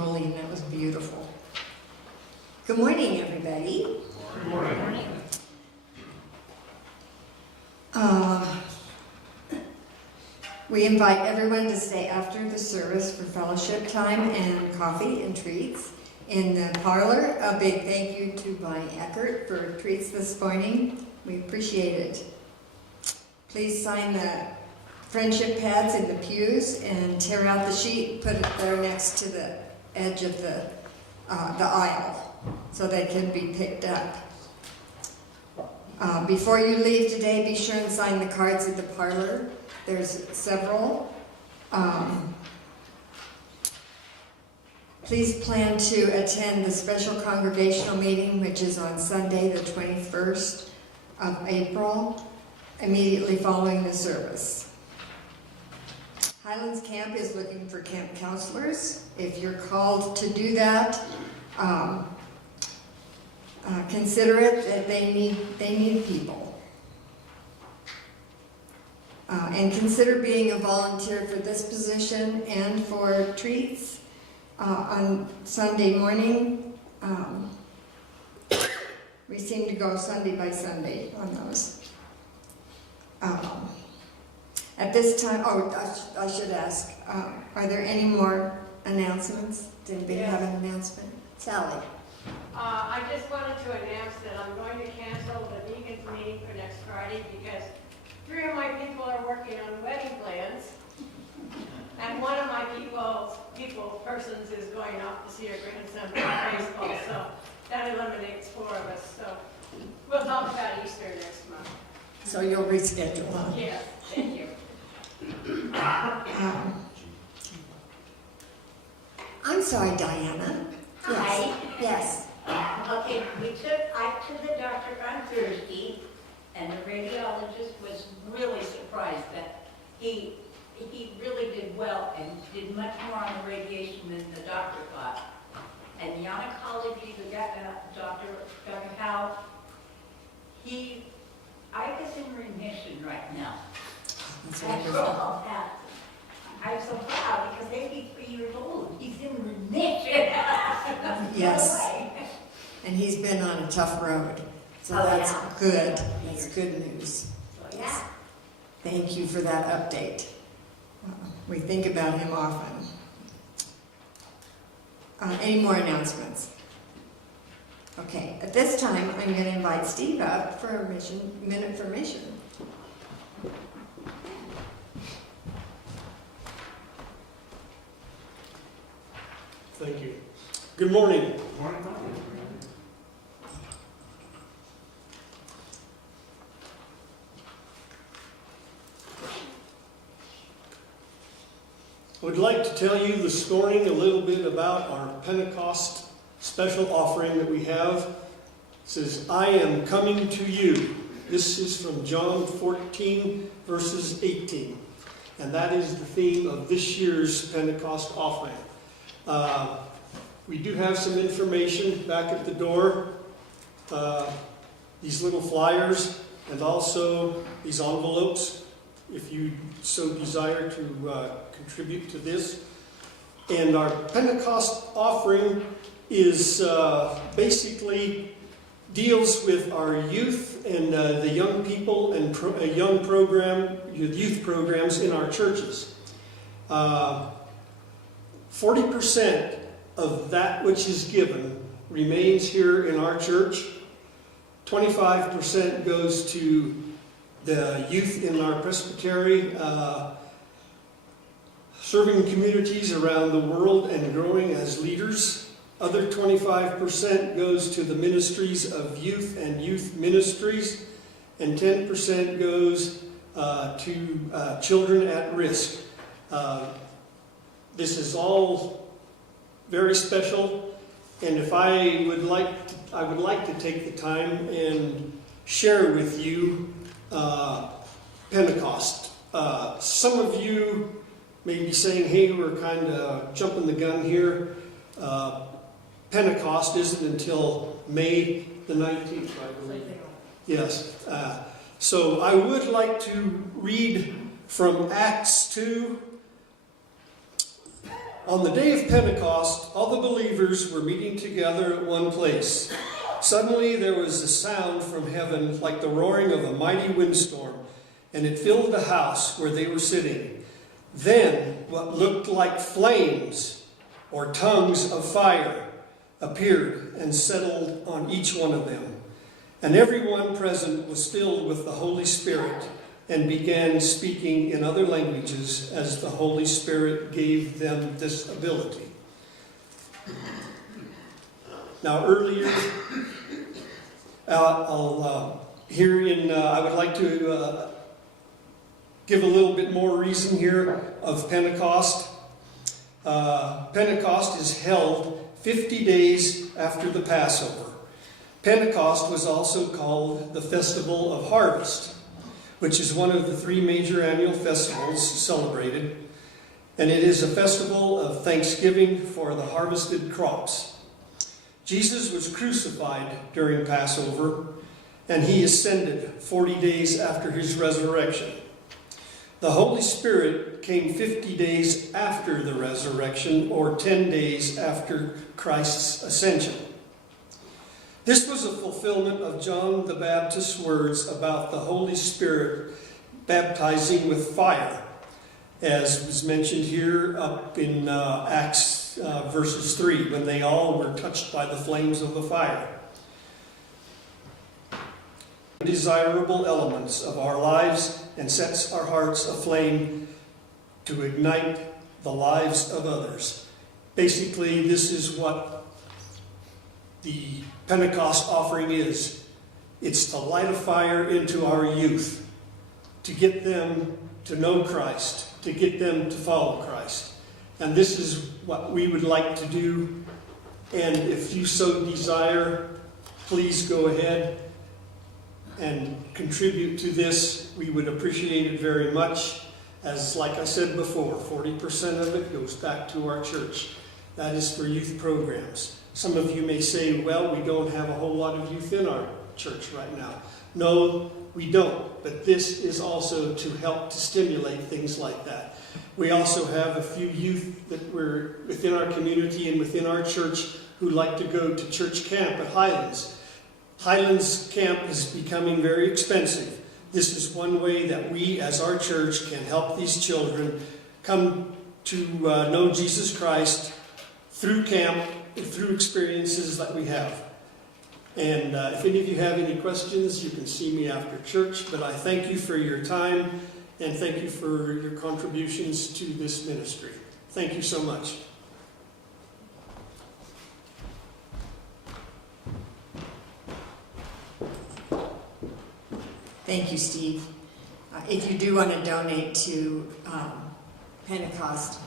Colleen. That was beautiful. Good morning, everybody. Good morning. We invite everyone to stay after the service for fellowship time and coffee and treats in the parlor. A big thank you to Bonnie Eckert for treats this morning. We appreciate it. Please sign the friendship pads in the pews and tear out the sheet, put it there next to the edge of the aisle so they can be picked up. Before you leave today, be sure and sign the cards at the parlor. There's several. Please plan to attend the special congregational meeting, which is on Sunday, the 21st of April, immediately following the service. Highlands Camp is looking for camp counselors. If you're called to do that, consider it that they need people. And consider being a volunteer for this position and for treats on Sunday morning. We seem to go Sunday by Sunday on those. At this time, I should ask, are there any more announcements? Did anybody have an announcement? Sally. I just wanted to announce that I'm going to cancel the Deacons meeting for next Friday because 3 of my people are working on wedding plans, and one of my persons is going off to see her grandson play baseball, so that eliminates 4 of us. So we'll talk about Easter next month. So you'll reschedule, huh? Yes, thank you. I'm sorry, Diana. Hi. Yes. Okay, I took the doctor on Thursday, and the radiologist was really surprised that he really did well and did much more on the radiation than the doctor thought. And the oncology, Dr. Howe, I was in remission right now. That's After wonderful. all that, I'm so proud because 83 years old, he's in remission. Yes. No way. And he's been on a tough road. So Oh, that's yeah. good. That's good news. So, yeah. Thank you for that update. We think about him often. Any more announcements? Okay, at this time, I'm going to invite Steve up for a minute for mission. Thank you. Good morning. I would like to tell you this morning a little bit about our Pentecost special offering that we have. It says, I am coming to you. This is from John 14, verses 18. And that is the theme of this year's Pentecost offering. We do have some information back at the door. These little flyers and also these envelopes, if you so desire to contribute to this. And our Pentecost offering is basically deals with our youth and the young people and youth programs in our churches. 40% of that which is given remains here in our church. 25% goes to the youth in our presbytery, serving communities around the world and growing as leaders. Other 25% goes to the ministries of youth and youth ministries, and 10% goes to children at risk. This is all very special, and if I would like to take the time and share with you Pentecost. Some of you may be saying, hey, we're kind of jumping the gun here. Pentecost isn't until May the 19th, I believe. Yes. So I would like to read from Acts 2. On the day of Pentecost, all the believers were meeting together at one place. Suddenly there was a sound from heaven like the roaring of a mighty windstorm, and it filled the house where they were sitting. Then what looked like flames or tongues of fire appeared and settled on each one of them. And everyone present was filled with the Holy Spirit and began speaking in other languages as the Holy Spirit gave them this ability. Now earlier, I would like to give a little bit more reason here of Pentecost. Pentecost is held 50 days after the Passover. Pentecost was also called the Festival of Harvest, which is one of the 3 major annual festivals celebrated, and it is a festival of thanksgiving for the harvested crops. Jesus was crucified during Passover, and he ascended 40 days after his resurrection. The Holy Spirit came 50 days after the resurrection, or 10 days after Christ's ascension. This was a fulfillment of John the Baptist's words about the Holy Spirit baptizing with fire, as was mentioned here up in Acts verses 3, when they all were touched by the flames of the fire. Desirable elements of our lives and sets our hearts aflame to ignite the lives of others. Basically, this is what the Pentecost offering is. It's to light a fire into our youth, to get them to know Christ, to get them to follow Christ. And this is what we would like to do. And if you so desire, please go ahead and contribute to this. We would appreciate it very much. As like I said before, 40% of it goes back to our church. That is for youth programs. Some of you may say, well, we don't have a whole lot of youth in our church right now. No, we don't. But this is also to help to stimulate things like that. We also have a few youth that were within our community and within our church who like to go to church camp at Highlands. Highlands Camp is becoming very expensive. This is one way that we as our church can help these children come to know Jesus Christ through camp, through experiences that we have. And if any of you have any questions, you can see me after church. But I thank you for your time and thank you for your contributions to this ministry. Thank you so much. Thank you, Steve. If you do want to donate to Pentecost,